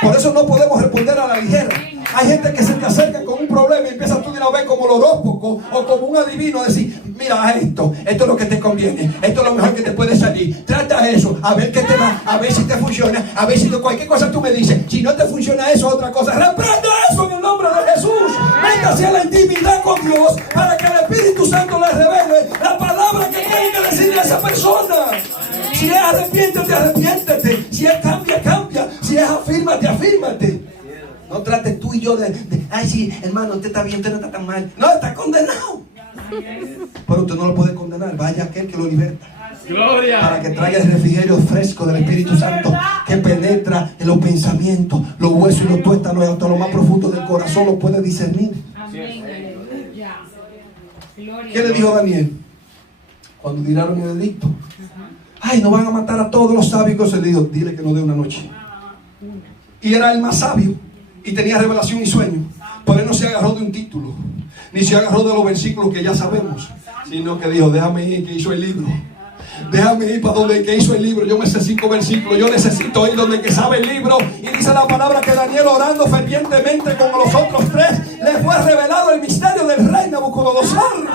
Por eso no podemos responder a la ligera. Hay gente que se te acerca con un problema y empiezas tú de una vez como el horóscopo o como un adivino a decir, mira esto es lo que te conviene, esto es lo mejor que te puede salir, trata eso, a ver qué te va, a ver si te funciona, a ver si cualquier cosa tú me dices, si no te funciona eso, otra cosa, reprenda eso en el nombre de Jesús. Métase a la intimidad con Dios para que el Espíritu Santo le revele la palabra que tiene que decirle a esa persona. Si es arrepiéntete, arrepiéntete. Si es cambia, cambia. Si es afírmate, afírmate. No trates tú y yo de ay sí, hermano, usted está bien, usted no está tan mal. No, está condenado. Pero usted no lo puede condenar. Vaya aquel que lo liberta. Gloria. Para que traiga el refrigerio fresco del Espíritu Santo que penetra en los pensamientos, los huesos y los tuétanos y hasta lo más profundo del corazón lo puede discernir. Amén. Aleluya. Gloria. ¿Qué le dijo Daniel? Cuando tiraron el edicto. Ay, no van a matar a todos los sabios. Se le dijo, dile que no dé una noche. Y era el más sabio y tenía revelación y sueño. Por él no se agarró de un título, ni se agarró de los versículos que ya sabemos, sino que dijo, déjame ir que hizo el libro. Déjame ir para donde el que hizo el libro. Yo me sé 5 versículos. Yo necesito ir donde el que sabe el libro. Y dice la palabra que Daniel, orando fervientemente con los otros 3, le fue revelado el misterio del rey Nabucodonosor.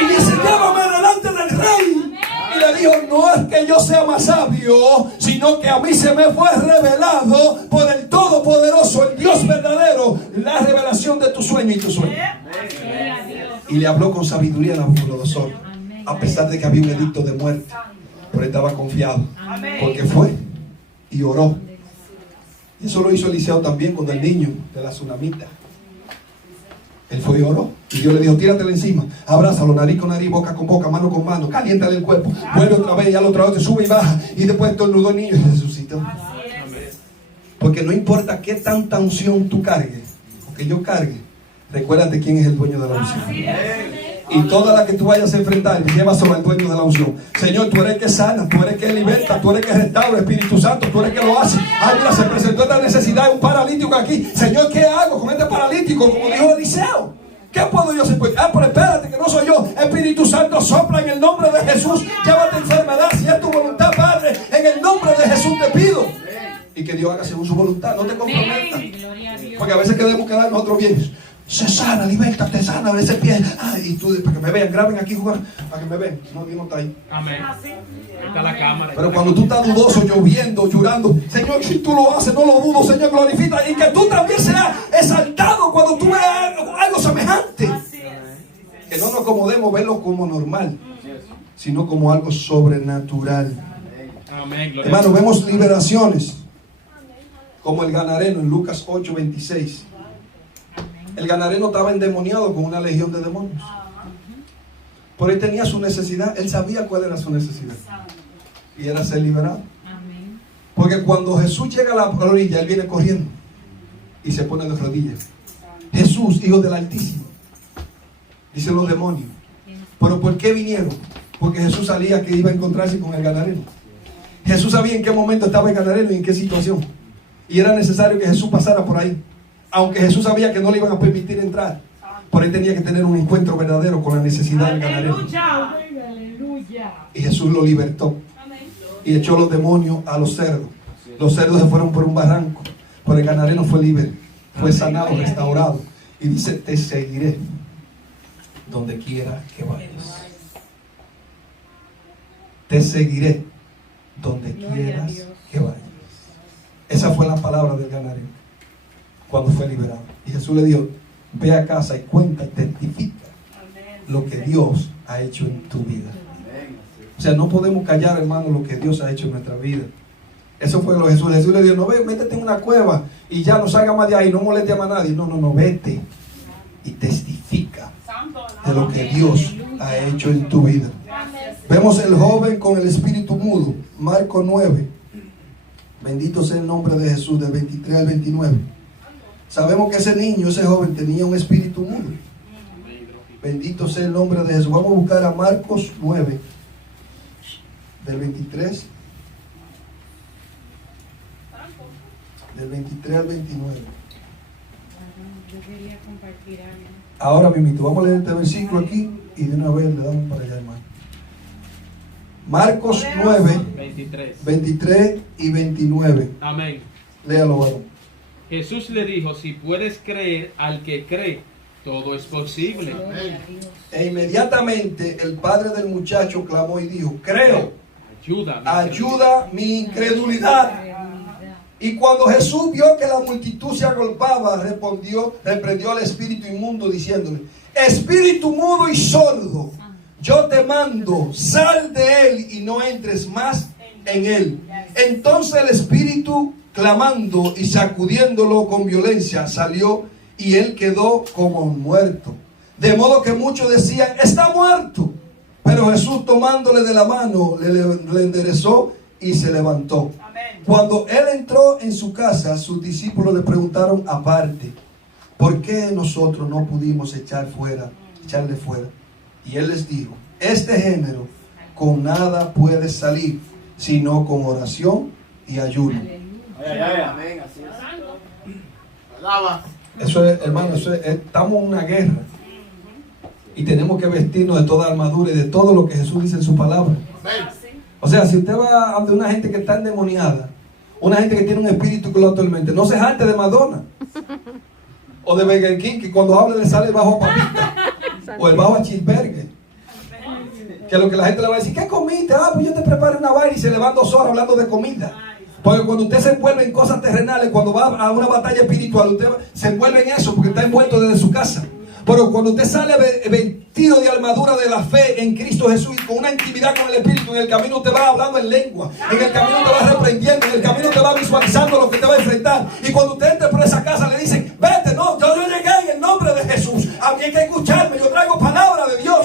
Y dice, llévame delante del rey. Y le dijo, no es que yo sea más sabio, sino que a mí se me fue revelado por el Todopoderoso, el Dios verdadero, la revelación de tu sueño y tu sueño. Y le habló con sabiduría a Nabucodonosor, a pesar de que había un edicto de muerte. Pero él estaba confiado, porque fue y oró. Y eso lo hizo Eliseo también con el niño de la tsunamita. Él fue y oró. Y Dios le dijo, tíratele encima, abrázalo, nariz con nariz, boca con boca, mano con mano, caliéntale el cuerpo, vuelve otra vez, y al otra vez sube y baja. Y después estornudó el niño y resucitó. Porque no importa qué tanta unción tú cargues, o que yo cargue, recuérdate quién es el dueño de la unción. Y toda la que tú vayas a enfrentar, llévaselo al dueño de la unción. Señor, tú eres el que sana, tú eres el que liberta, tú eres el que restaura, Espíritu Santo, tú eres el que lo hace. Ay, mira, se presentó esta necesidad de un paralítico aquí. Señor, ¿qué hago con este paralítico? Como dijo Eliseo, ¿qué puedo yo hacer? Pero espérate, que no soy yo. Espíritu Santo, sopla en el nombre de Jesús. Llévate enfermedad, si es tu voluntad, Padre. En el nombre de Jesús te pido. Y que Dios haga según su voluntad. No te comprometas. Porque a veces queremos quedar nosotros bien. Se sana, libertate, sana ese pie. Y tú, para que me vean, graben aquí, jugar, para que me vean. No, Dios no está ahí. Amén. Ahí está la cámara. Pero cuando tú estás dudoso, lloviendo, llorando, Señor, si tú lo haces, no lo dudo, Señor, glorifica. Y que tú también seas exaltado cuando tú veas algo semejante. Que no nos acomodemos verlo como normal, sino como algo sobrenatural. Amén. Hermano, vemos liberaciones como el Gadareno en Lucas 8:26. El Gadareno estaba endemoniado con una legión de demonios. Pero él tenía su necesidad. Él sabía cuál era su necesidad. Y era ser liberado. Porque cuando Jesús llega a la orilla, él viene corriendo y se pone de rodillas. Jesús, Hijo del Altísimo. Dicen los demonios. ¿Pero por qué vinieron? Porque Jesús sabía que iba a encontrarse con el Gadareno. Jesús sabía en qué momento estaba el Gadareno y en qué situación. Y era necesario que Jesús pasara por ahí. Aunque Jesús sabía que no le iban a permitir entrar, por él tenía que tener un encuentro verdadero con la necesidad del Gadareno. Y Jesús lo libertó y echó los demonios a los cerdos. Los cerdos se fueron por un barranco, pero el Gadareno fue libre, fue sanado, restaurado. Y dice, te seguiré donde quiera que vayas. Te seguiré donde quieras que vayas. Esa fue la palabra del Gadareno cuando fue liberado. Y Jesús le dijo, ve a casa y cuenta y testifica lo que Dios ha hecho en tu vida. O sea, no podemos callar, hermano, lo que Dios ha hecho en nuestra vida. Eso fue lo que Jesús. Jesús le dijo, no, ve, métete en una cueva y ya no salga más de ahí, no moleste a más nadie. No, vete y testifica de lo que Dios ha hecho en tu vida. Vemos el joven con el espíritu mudo, Marcos 9. Bendito sea el nombre de Jesús, del 23 al 29. Sabemos que ese niño, ese joven tenía un espíritu mudo. Bendito sea el nombre de Jesús. Vamos a buscar a Marcos 9, del 23. Del 23 al 29. Yo quería compartir algo. Ahora mismo, vamos a leer este versículo aquí y de una vez le damos para allá, hermano. Marcos 9, 23 y 29. Amén. Léalo, varón. Jesús le dijo, si puedes creer al que cree, todo es posible. E inmediatamente el padre del muchacho clamó y dijo, creo, ayuda mi incredulidad. Y cuando Jesús vio que la multitud se agolpaba, reprendió al espíritu inmundo diciéndole, espíritu mudo y sordo, yo te mando, sal de él y no entres más en él. Entonces el espíritu, clamando y sacudiéndolo con violencia, salió y él quedó como muerto. De modo que muchos decían, está muerto. Pero Jesús, tomándole de la mano, le enderezó y se levantó. Cuando él entró en su casa, sus discípulos le preguntaron aparte, ¿por qué nosotros no pudimos echarle fuera? Y él les dijo, este género con nada puede salir, sino con oración y ayuno. Amén. Así es. Eso es, hermano, estamos en una guerra. Y tenemos que vestirnos de toda armadura y de todo lo que Jesús dice en su palabra. O sea, si usted va ante una gente que está endemoniada, una gente que tiene un espíritu que lo atormenta, no se jarte de Madonna o de Burger King, que cuando habla le sale el bajo a papita o el bajo a cheeseburger. Que lo que la gente le va a decir, ¿qué comiste? Pues yo te preparo una vaina y se le van 2 horas hablando de comida. Porque cuando usted se envuelve en cosas terrenales, cuando va a una batalla espiritual, usted se envuelve en eso porque está envuelto desde su casa. Pero cuando usted sale vestido de armadura de la fe en Cristo Jesús y con una intimidad con el Espíritu, en el camino usted va hablando en lengua, en el camino te va reprendiendo, en el camino te va visualizando lo que te va a enfrentar. Y cuando usted entre por esa casa le dicen, vete, no, yo llegué en el nombre de Jesús, a mí hay que escucharme, yo traigo palabra de Dios.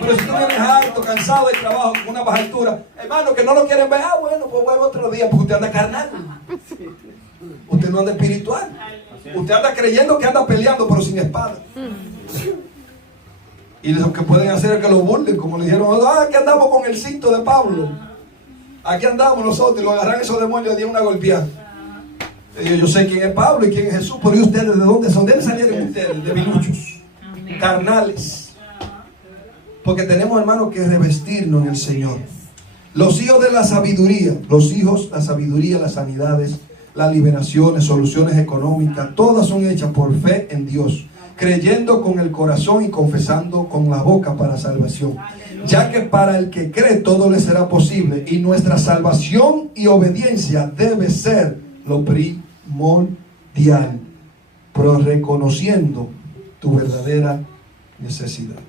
Pero si tú vienes harto, cansado del trabajo, con una baja altura, hermano, que no lo quieren ver, bueno, pues vuelve otro día, porque usted anda carnal. Usted no anda espiritual. Usted anda creyendo que anda peleando, pero sin espada. Y lo que pueden hacer es que lo burlen, como le dijeron, aquí andamos con el cinto de Pablo. Aquí andamos nosotros, y lo agarran esos demonios y le dieron una golpeada. Yo sé quién es Pablo y quién es Jesús, pero ¿y ustedes de dónde son? ¿De dónde salieron ustedes? De biluchos, carnales. Porque tenemos, hermanos, que revestirnos en el Señor. Los hijos de la sabiduría, la sabiduría, las sanidades, las liberaciones, soluciones económicas, todas son hechas por fe en Dios, creyendo con el corazón y confesando con la boca para salvación. Ya que para el que cree todo le será posible, y nuestra salvación y obediencia debe ser lo primordial, pero reconociendo tu verdadera necesidad.